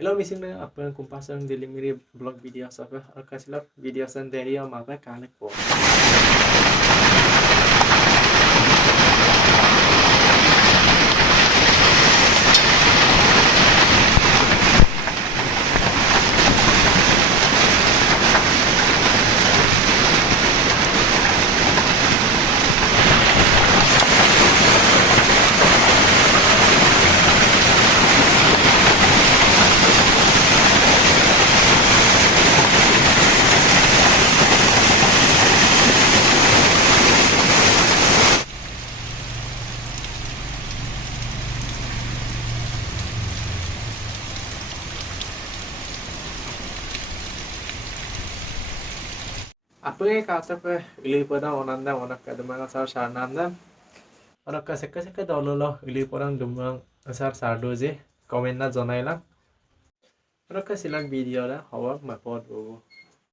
Hello missing na apa kumpasan dilimiri blog video sa kasilap video san dari apa kanek po. Apa kata pe ilipada onanda onak kademang asar sarnanda onak seka seka dololo ilipadang dumang asar sardoje komen na jonailang onak silang video la hawak mapod bobo.